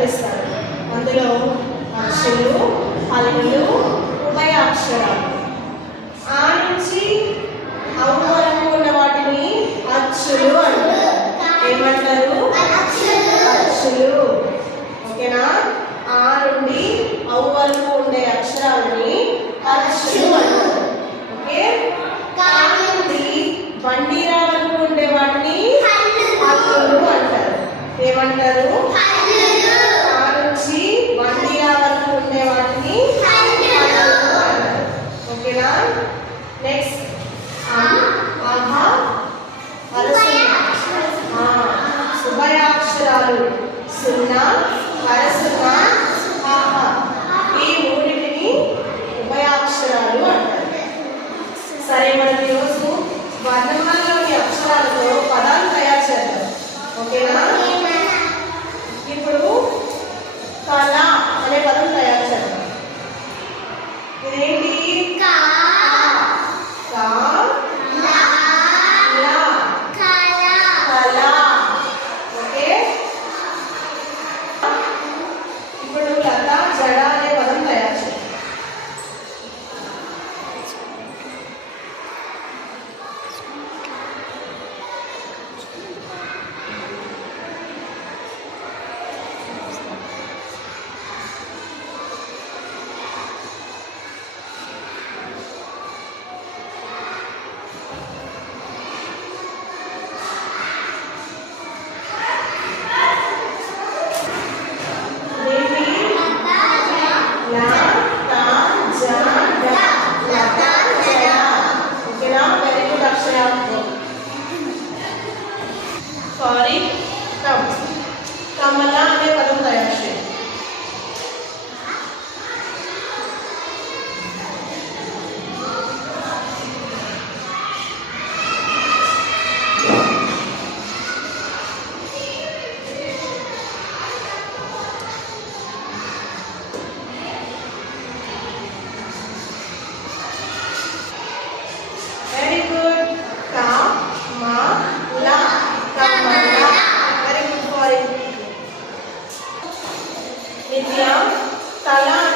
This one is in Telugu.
పిలుస్తారు. అందులో అచ్చులు, హల్లులు, ఉభయాక్షరాలు. ఆ నుంచి అవు వరకు ఉన్న వాటిని అచ్చులు అంటారు. ఏమంటారు? అచ్చులు. ఓకేనా? ఆ నుండి అవు వరకు ఉండే అక్షరాలని అచ్చులు అంటారు. ఓకే? కా నుండి బండిరా వరకు ఉండే వాటిని హల్లులు అంటారు. ఏమంటారు? కా నుంచి బండిరా వరకు ఉండే వాటిని హల్లులు అంటారు. ఓకేనా? నెక్స్ట్ ఉభయాక్షరాలు సున్నా, హరసున్నా, ఆహ. ఈ మూడింటిని ఉభయాక్షరాలు అంటారు. సరే, మనం ఈరోజు వర్ణమాలలోని అక్షరాలతో పదాలు తయారు చేద్దాం. ఓకేనా? ఇప్పుడు కళ అనే పదం తయారు చేద్దాం. ఇదేంటి? కమల అనే పదం తయారు చేయండి. Very good. Kamala, Kamala. Very good for Nitya. తల